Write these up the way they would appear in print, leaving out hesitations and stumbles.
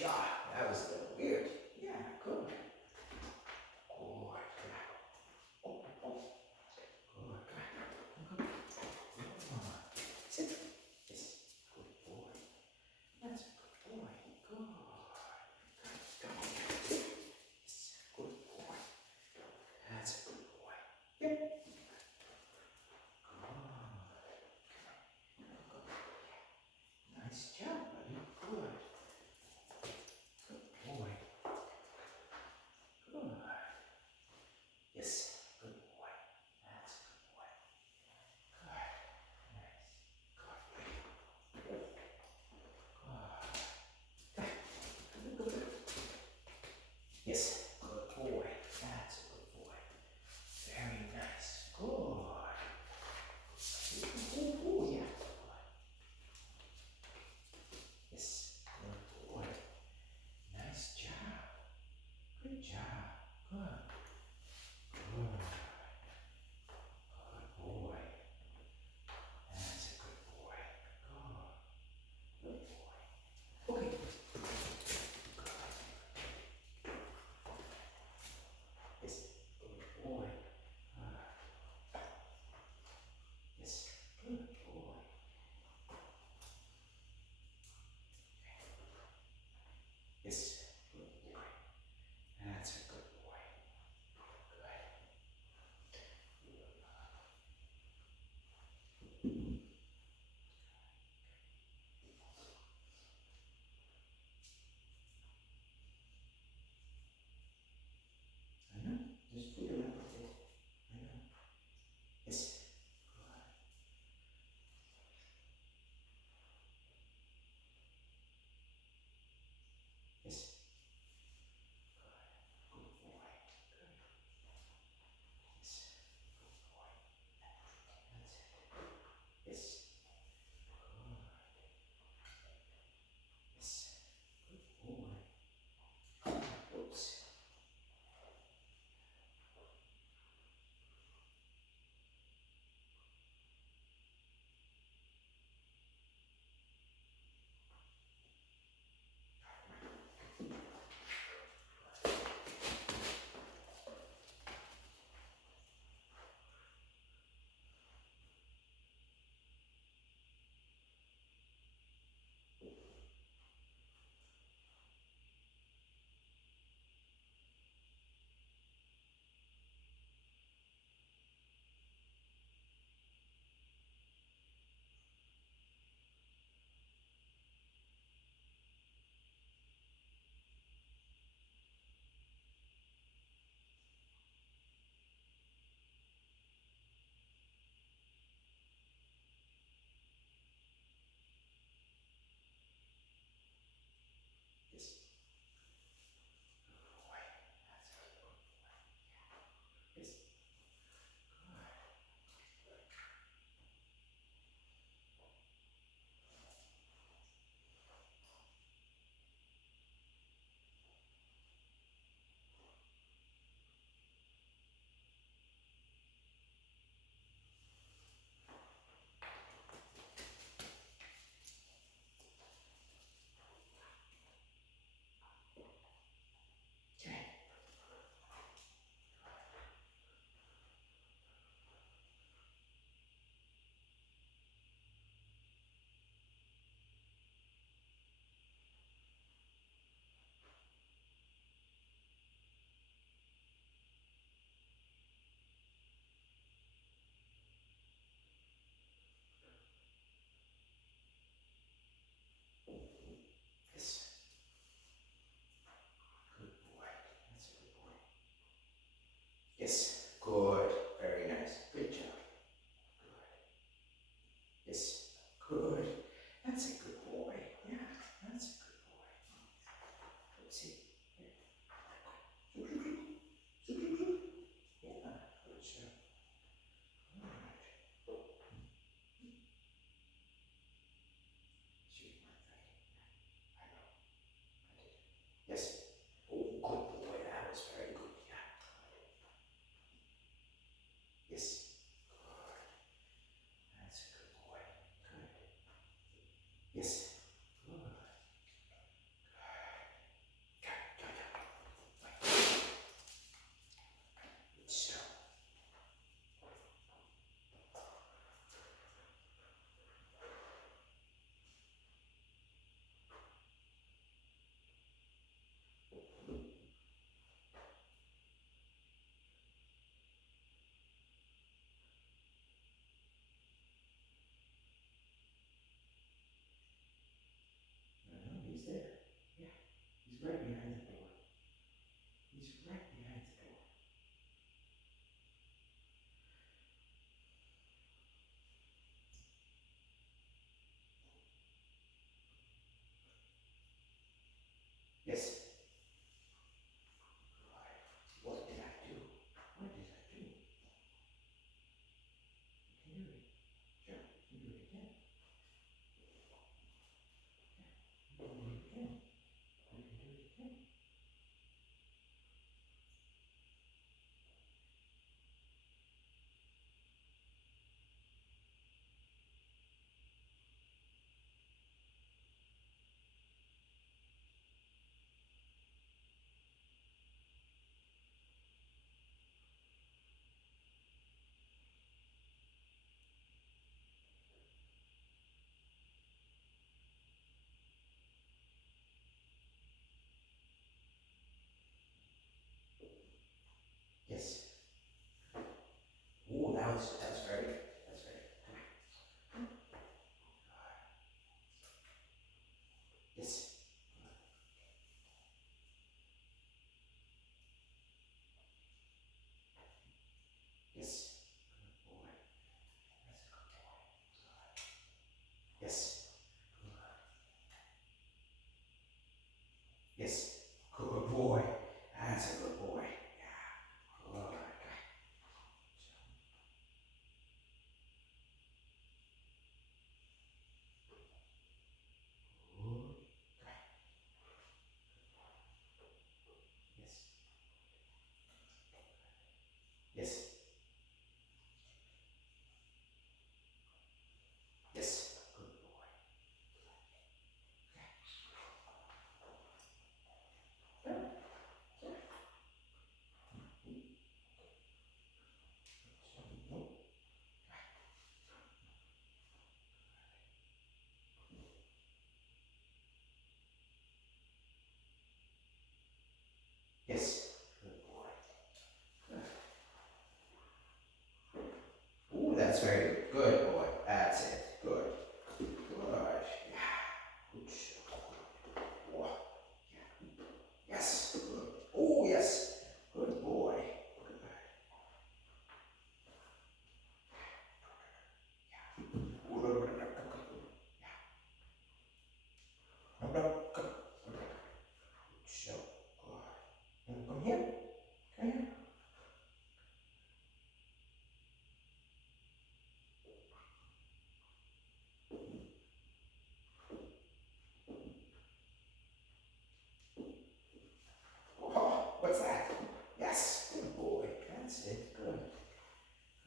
job. That was a little weird. Yeah, good. Good. Good. Come on. Sit. Yes. Good boy. That's a good boy. Good. Come on. Sit. Yes. Good boy. That's a good boy. Yep. Nice job, buddy. Good. Good boy. Good. Yes. Good boy. That's a good boy. Good. Nice. Good. Good. Yes. Good boy. That's a good boy. Very nice. Good. Ooh, yeah. Yes. Good boy. Nice job. Good job. Good. Good. Good boy. That's a good boy. Good. Good boy. Okay. Yes. Good boy. Yes. Good boy. Yes. Good boy. That's a good boy. Yes. What did I do? What did I do? You can do it. Sure, you can do it again. You can do it again. You can do it again. Yes. Oh, that's very good. That's very good. Yes. Yes. Good boy. That's a good boy. Yes. Yes. Good boy. That's a good boy. Yeah. Good. Good. Yes. Yes. Yes. Good boy. Yes. Good boy. Ooh, that's very good. Good boy. That's it. Good. Good. Yeah. Good shot. Boy. Yeah. Yes. Good. Oh, yes. Good boy. Good. Show. Good. Come here. Come here. Oh, what's that? Yes. Good boy. That's it. Good.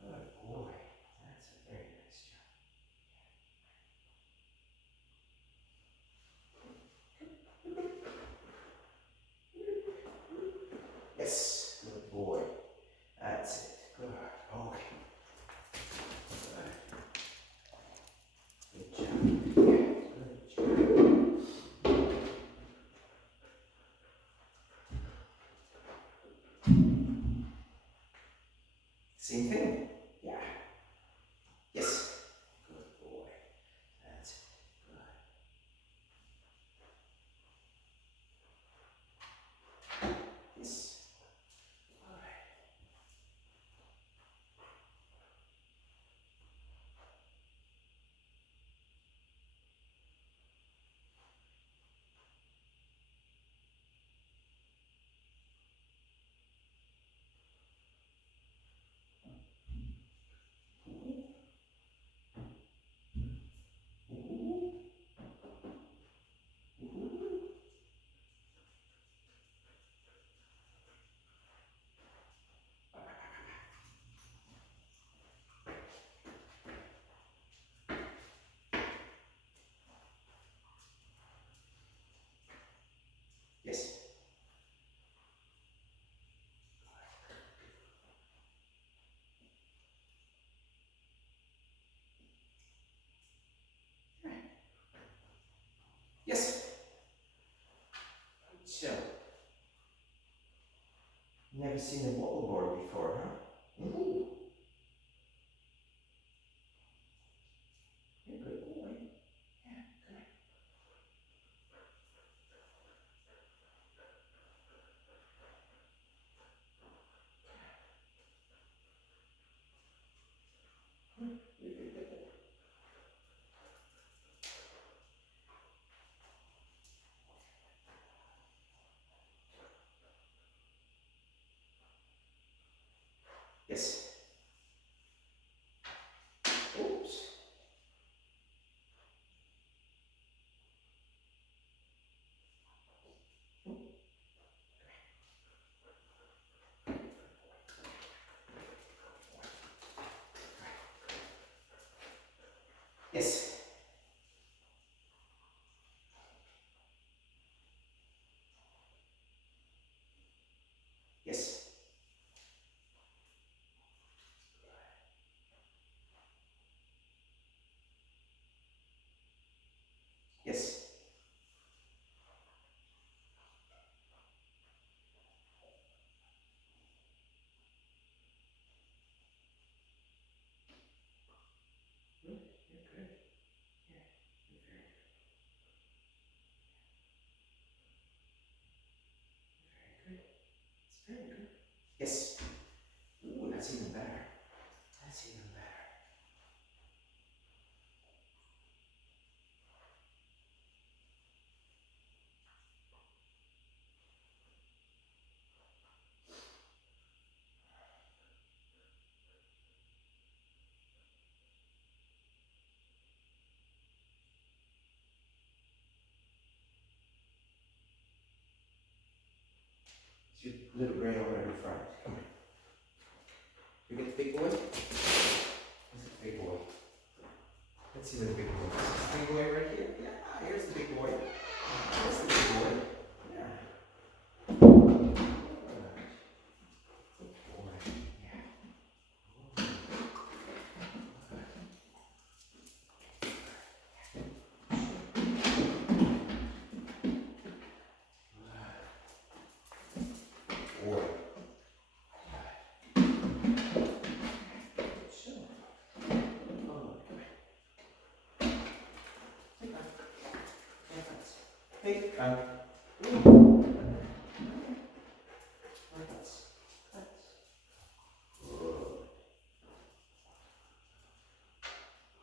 Good boy. That's a very nice job. Yes. Good boy. That's it. Good. Okay. Good. Good job. Good job. Same thing. Yeah. Yes. Good boy. That's it. Good. Yes. All right. Yes. Yes. So, never seen a wobble board before, huh? Ooh. You're a good boy. Yeah, good. Yes. Oops. Yes. Yes. Yes. Good. You're good. Yeah. You're very good. It's very good. Yes. Ooh, that's even better. That's even better. It's your little gray already fried. Come on. You get the big boy? Where's the big boy? Let's see where the big boy is. Is the big boy right here? Yeah, here's the big boy. Here's the big boy. Yeah. Good. Good boy. Yeah. Boy. Sure. Oh, hey, ooh. That's.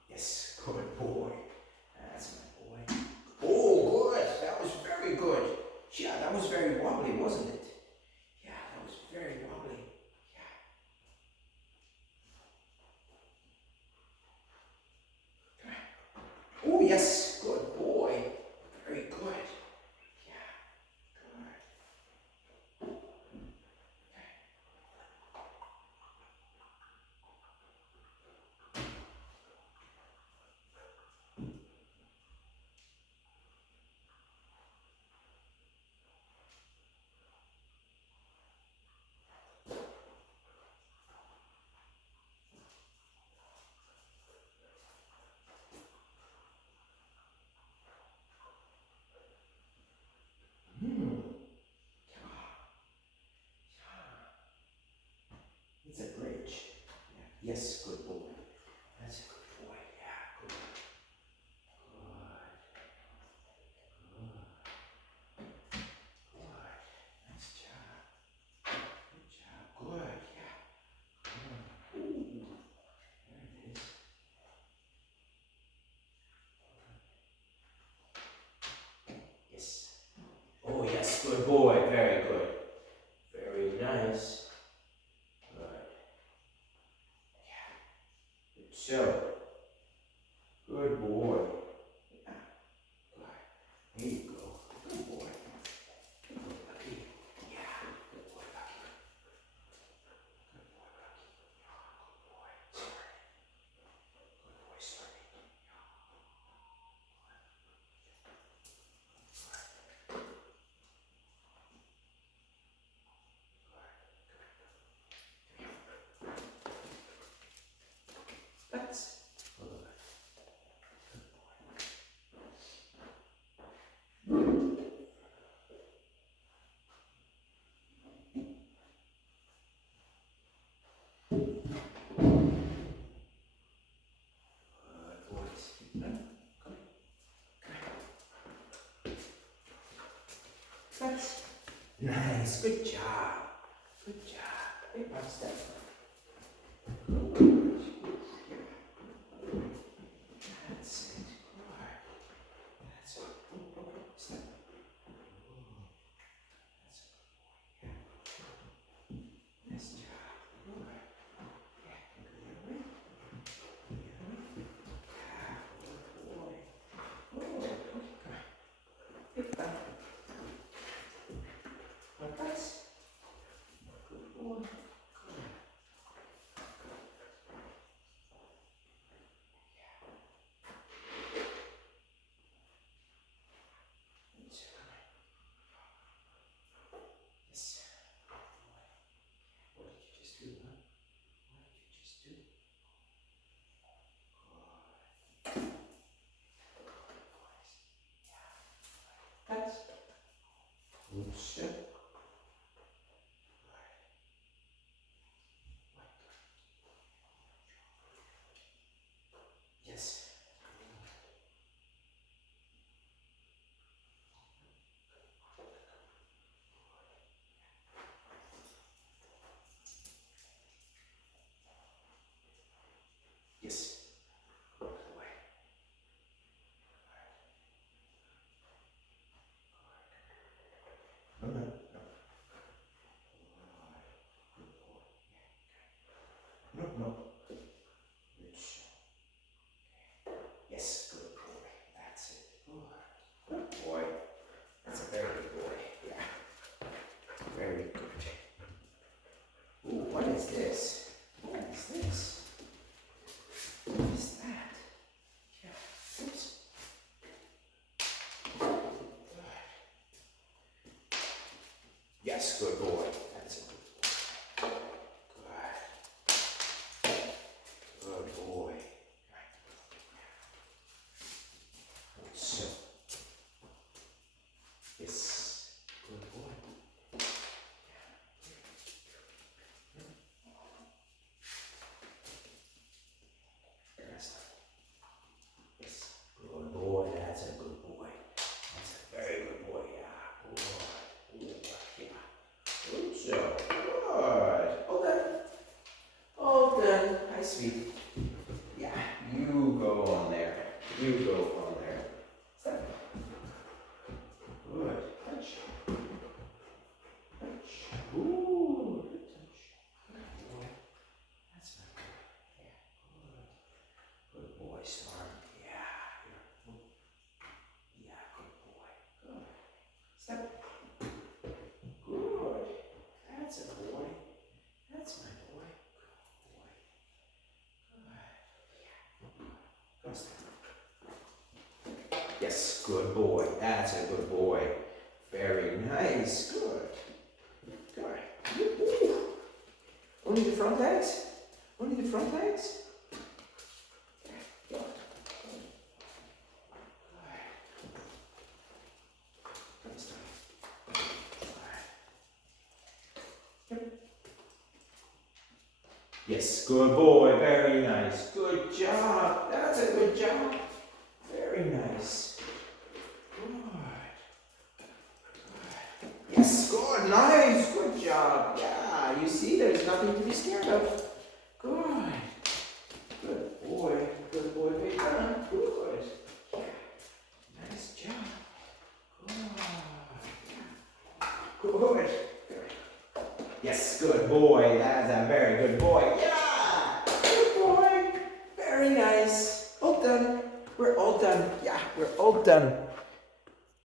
Yes, good boy. That's my boy. Oh, good. That was very good. Yeah, that was very wobbly, wasn't it? Yeah, that was very wobbly. Yeah. Oh, yes. Good boy. Very good. Yeah, good. Hmm. It's a bridge. Yeah. Yes, good boy. That's a good boy. Yeah, good. Good. Nice job. Good job. Good. Yeah. Ooh. There it is. Yes. Oh, yes. Good boy. Very good. Very nice. Good. Good show. Good boy. Yeah. Good. There you go. Good boy. Good boy, Lucky. Yeah. Good boy, Lucky. Good boy, Lucky. Good boy. Sorry. Good boy, sorry. That's good. Good boys. Come. That's nice. Good job. Good job. Big one step. Good. That's it. Good. That's it. Step. That's it. Yeah. Nice job. Good. Good step. Yes. Yes. Good boy. No, no, no. No, no. Good. Yes, good boy. That's it. Good boy. That's a very good boy. Yeah. Very good. Ooh, what is this? What is this? What is that? Yeah. Oops. Yes, good boy. That's it. Good. Good boy. So, yes. Good boy. Yes. Yes. Good boy. That's a good boy. That's a very good boy. Yeah. Good. Yeah. Good job. Good. All done. All done. Hi, sweet. Yeah. You go on there. You go on there. Step. Good. Touch. Touch. Ooh. Good touch. Good boy. That's my boy. Yeah. Good. Good boy, Storm. Yeah. Yeah. Good boy. Good. Step. Good. That's a boy. That's my boy. Good boy. Good. Go step. Yes. Good boy. That's a good boy. Very nice. Good. Good. Ooh. Only the front legs? Only the front legs? Good. Yes, good boy, very nice. Good job. That's a good job. Very nice. Good. Yes, good, nice. Good job. Yeah, you see, there's nothing to be scared of. Good. Good boy. Good boy, big time. Good. Nice job. Good. Good. Yes, good boy. That's a very good boy. Yeah! Good boy. Very nice. All done. We're all done. Yeah, we're all done.